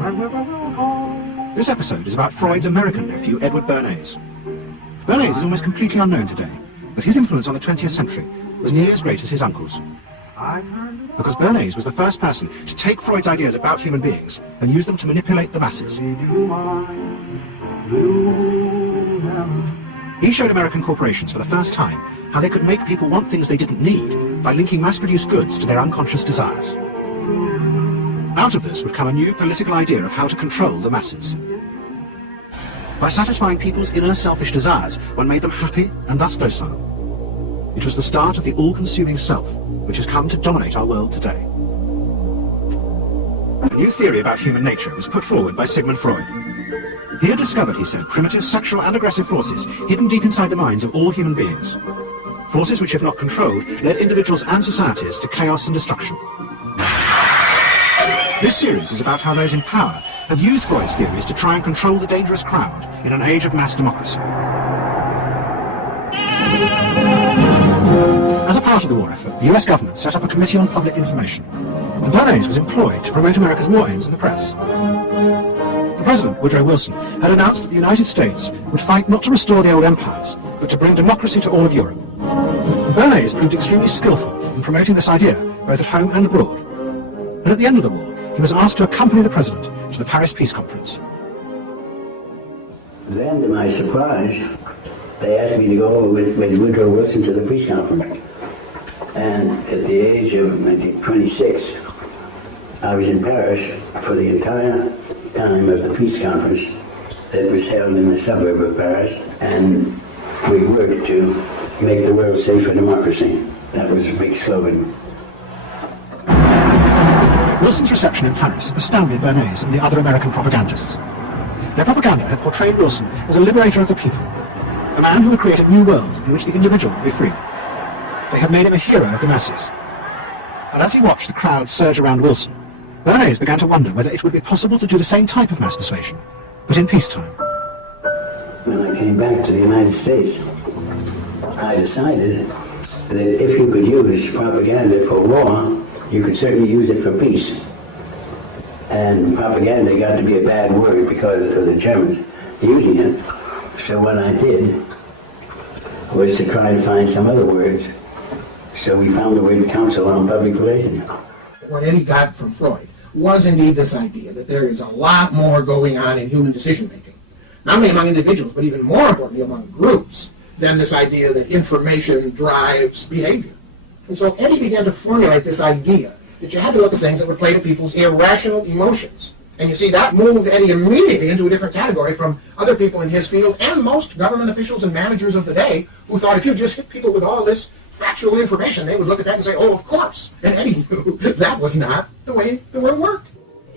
This episode is about Freud's American nephew, Edward Bernays. Bernays is almost completely unknown today, but his influence on the 20th century was nearly as great as his uncle's. Because Bernays was the first person to take Freud's ideas about human beings and use them to manipulate the masses. He showed American corporations for the first time how they could make people want things they didn't need by linking mass-produced goods to their unconscious desires. Out of this would come a new political idea of how to control the masses. By satisfying people's inner selfish desires, one made them happy and thus docile. It was the start of the all-consuming self, which has come to dominate our world today. A new theory about human nature was put forward by Sigmund Freud. He had discovered, he said, primitive sexual and aggressive forces hidden deep inside the minds of all human beings. Forces which, if not controlled, led individuals and societies to chaos and destruction. This series is about how those in power have used Freud's theories to try and control the dangerous crowd in an age of mass democracy. As a part of the war effort, the US government set up a Committee on Public Information, and Bernays was employed to promote America's war aims in the press. The President, Woodrow Wilson, had announced that the United States would fight not to restore the old empires, but to bring democracy to all of Europe. And Bernays proved extremely skillful in promoting this idea, both at home and abroad. And at the end of the war, he was asked to accompany the President to the Paris Peace Conference. Then, to my surprise, they asked me to go with Woodrow Wilson to the peace conference. And at the age of 26, I was in Paris for the entire time of the peace conference that was held in the suburb of Paris, and we worked to make the world safe for democracy. That was a big slogan. Wilson's reception in Paris astounded Bernays and the other American propagandists. Their propaganda had portrayed Wilson as a liberator of the people, a man who would create a new world in which the individual could be free. They had made him a hero of the masses. And as he watched the crowd surge around Wilson, Bernays began to wonder whether it would be possible to do the same type of mass persuasion, but in peacetime. When I came back to the United States, I decided that if you could use propaganda for war, you could certainly use it for peace. And propaganda got to be a bad word because of the Germans using it. So what I did was to try to find some other words. So we found the word Council on Public Relations. What Eddie got from Freud was indeed this idea that there is a lot more going on in human decision-making, not only among individuals, but even more importantly among groups, than this idea that information drives behavior. And so Eddie began to formulate this idea that you had to look at things that would play to people's irrational emotions. And you see, that moved Eddie immediately into a different category from other people in his field and most government officials and managers of the day who thought if you just hit people with all this factual information, they would look at that and say, oh, of course. And Eddie knew that was not the way the world worked.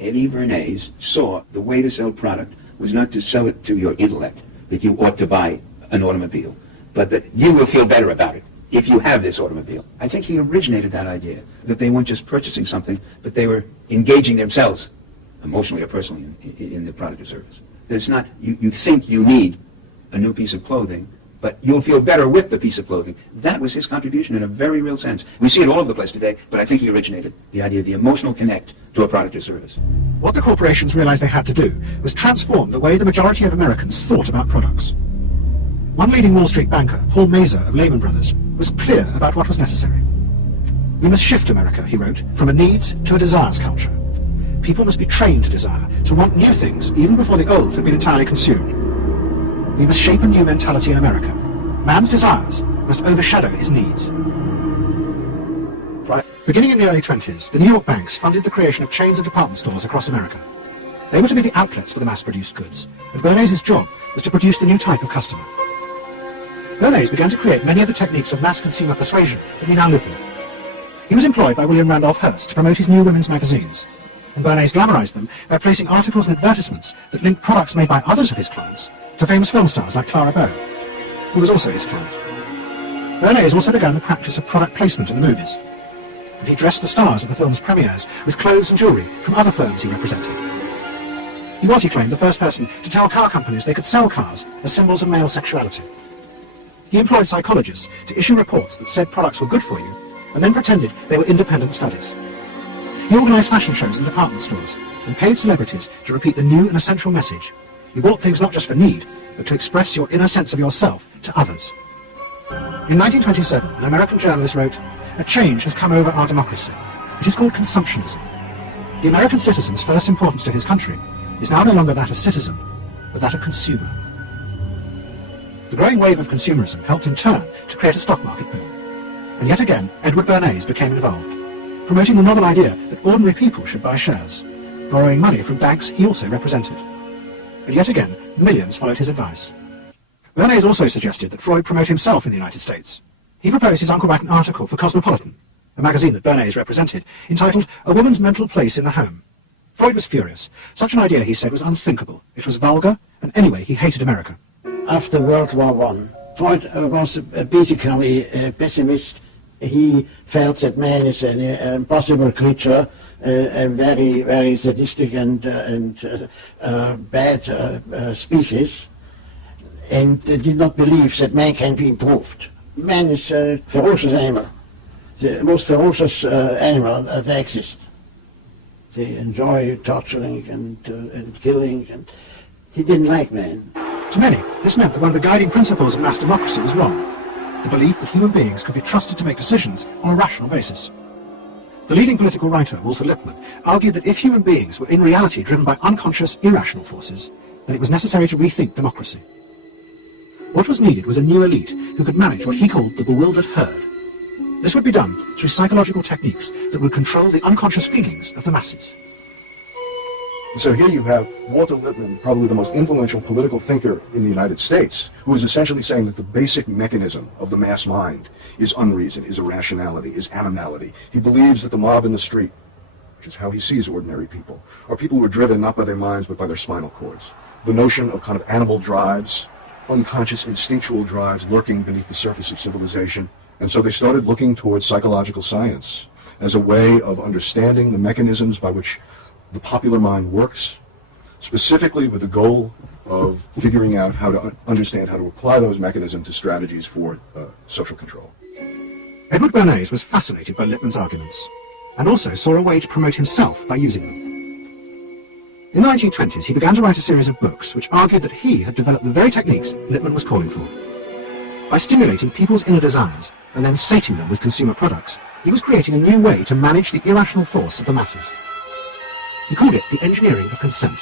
Eddie Bernays saw the way to sell product was not to sell it to your intellect, that you ought to buy an automobile, but that you will feel better about it if you have this automobile. I think he originated that idea, that they weren't just purchasing something, but they were engaging themselves, emotionally or personally, in the product or service. That it's not, you think you need a new piece of clothing, but you'll feel better with the piece of clothing. That was his contribution in a very real sense. We see it all over the place today, but I think he originated the idea of the emotional connect to a product or service. What the corporations realized they had to do was transform the way the majority of Americans thought about products. One leading Wall Street banker, Paul Mazur of Lehman Brothers, was clear about what was necessary. We must shift America, he wrote, from a needs to a desires culture. People must be trained to desire, to want new things even before the old have been entirely consumed. We must shape a new mentality in America. Man's desires must overshadow his needs. Beginning in the early 20s, the New York banks funded the creation of chains of department stores across America. They were to be the outlets for the mass-produced goods, and Bernays' job was to produce the new type of customer. Bernays began to create many of the techniques of mass consumer persuasion that we now live with. He was employed by William Randolph Hearst to promote his new women's magazines, and Bernays glamorized them by placing articles and advertisements that linked products made by others of his clients to famous film stars like Clara Bow, who was also his client. Bernays also began the practice of product placement in the movies, and he dressed the stars of the film's premieres with clothes and jewellery from other firms he represented. He was, he claimed, the first person to tell car companies they could sell cars as symbols of male sexuality. He employed psychologists to issue reports that said products were good for you, and then pretended they were independent studies. He organised fashion shows in department stores, and paid celebrities to repeat the new and essential message. You bought things not just for need, but to express your inner sense of yourself to others. In 1927, an American journalist wrote, "A change has come over our democracy. It is called consumptionism. The American citizen's first importance to his country is now no longer that of citizen, but that of consumer." The growing wave of consumerism helped in turn to create a stock market boom. And yet again, Edward Bernays became involved, promoting the novel idea that ordinary people should buy shares, borrowing money from banks he also represented. And yet again, millions followed his advice. Bernays also suggested that Freud promote himself in the United States. He proposed his uncle write an article for Cosmopolitan, a magazine that Bernays represented, entitled "A Woman's Mental Place in the Home." Freud was furious. Such an idea, he said, was unthinkable. It was vulgar, and anyway, he hated America. After World War I, Freud was basically a pessimist. He felt that man is an impossible creature, a very, very sadistic and bad species, and did not believe that man can be improved. Man is a ferocious animal, the most ferocious animal that exists. They enjoy torturing and killing, and he didn't like man. To many, this meant that one of the guiding principles of mass democracy was wrong. The belief that human beings could be trusted to make decisions on a rational basis. The leading political writer, Walter Lippmann, argued that if human beings were in reality driven by unconscious, irrational forces, then it was necessary to rethink democracy. What was needed was a new elite who could manage what he called the bewildered herd. This would be done through psychological techniques that would control the unconscious feelings of the masses. So here you have Walter Lippmann, probably the most influential political thinker in the United States, who is essentially saying that the basic mechanism of the mass mind is unreason, is irrationality, is animality. He believes that the mob in the street, which is how he sees ordinary people, are people who are driven not by their minds but by their spinal cords. The notion of kind of animal drives, unconscious instinctual drives lurking beneath the surface of civilization. And so they started looking towards psychological science as a way of understanding the mechanisms by which the popular mind works, specifically with the goal of figuring out how to understand how to apply those mechanisms to strategies for social control. Edward Bernays was fascinated by Lippmann's arguments, and also saw a way to promote himself by using them. In the 1920s, he began to write a series of books which argued that he had developed the very techniques Lippmann was calling for. By stimulating people's inner desires and then sating them with consumer products, he was creating a new way to manage the irrational force of the masses. He called it the engineering of consent.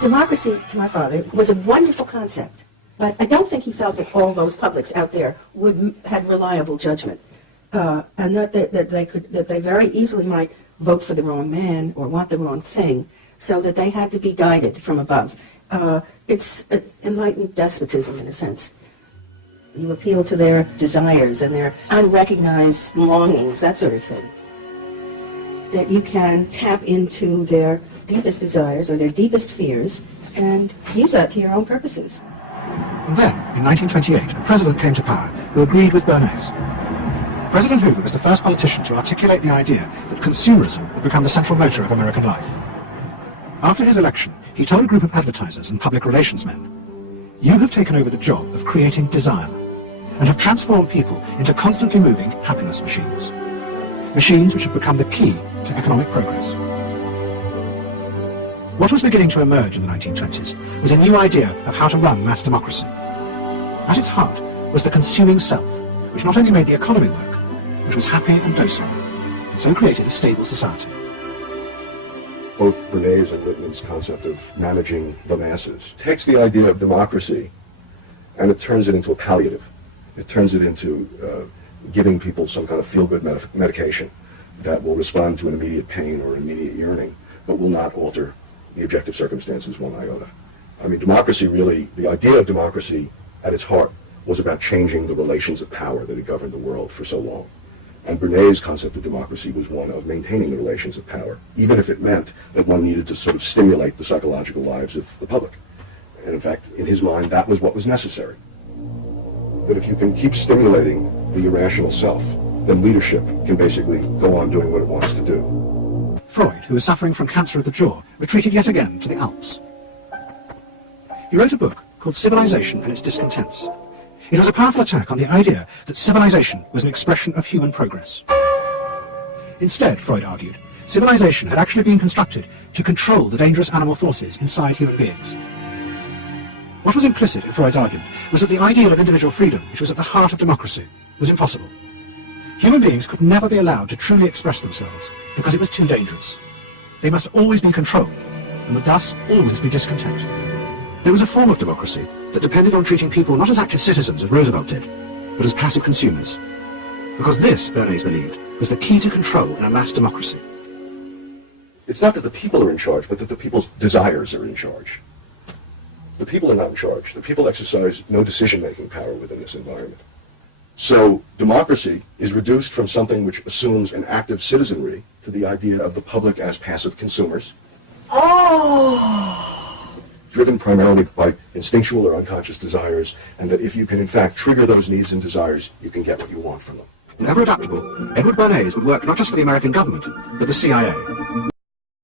Democracy, to my father, was a wonderful concept, but I don't think he felt that all those publics out there had reliable judgment, and that they very easily might vote for the wrong man or want the wrong thing, so that they had to be guided from above. It's enlightened despotism in a sense. You appeal to their desires and their unrecognized longings, that sort of thing. That you can tap into their deepest desires or their deepest fears and use that to your own purposes. And then, in 1928, a president came to power who agreed with Bernays. President Hoover was the first politician to articulate the idea that consumerism would become the central motor of American life. After his election, he told a group of advertisers and public relations men, "You have taken over the job of creating desire and have transformed people into constantly moving happiness machines. Machines which have become the key to economic progress." What was beginning to emerge in the 1920s was a new idea of how to run mass democracy. At its heart was the consuming self, which not only made the economy work, which was happy and docile, and so created a stable society. Both Bernays and Lippmann's concept of managing the masses takes the idea of democracy and it turns it into a palliative. It turns it into giving people some kind of feel-good medication that will respond to an immediate pain or an immediate yearning, but will not alter the objective circumstances one iota. I mean, democracy really, the idea of democracy at its heart was about changing the relations of power that had governed the world for so long. And Bernays' concept of democracy was one of maintaining the relations of power, even if it meant that one needed to sort of stimulate the psychological lives of the public. And in fact, in his mind, that was what was necessary. That if you can keep stimulating the irrational self, then leadership can basically go on doing what it wants to do. Freud, who was suffering from cancer of the jaw, retreated yet again to the Alps. He wrote a book called Civilization and Its Discontents. It was a powerful attack on the idea that civilization was an expression of human progress. Instead, Freud argued, civilization had actually been constructed to control the dangerous animal forces inside human beings. What was implicit in Freud's argument was that the ideal of individual freedom, which was at the heart of democracy, was impossible. Human beings could never be allowed to truly express themselves because it was too dangerous. They must always be controlled and would thus always be discontent. It was a form of democracy that depended on treating people not as active citizens as Roosevelt did, but as passive consumers. Because this, Bernays believed, was the key to control in a mass democracy. It's not that the people are in charge, but that the people's desires are in charge. The people are not in charge. The people exercise no decision-making power within this environment. So democracy is reduced from something which assumes an active citizenry to the idea of the public as passive consumers. Driven primarily by instinctual or unconscious desires, and that if you can in fact trigger those needs and desires, you can get what you want from them. Ever adaptable, Edward Bernays would work not just for the American government, but the CIA.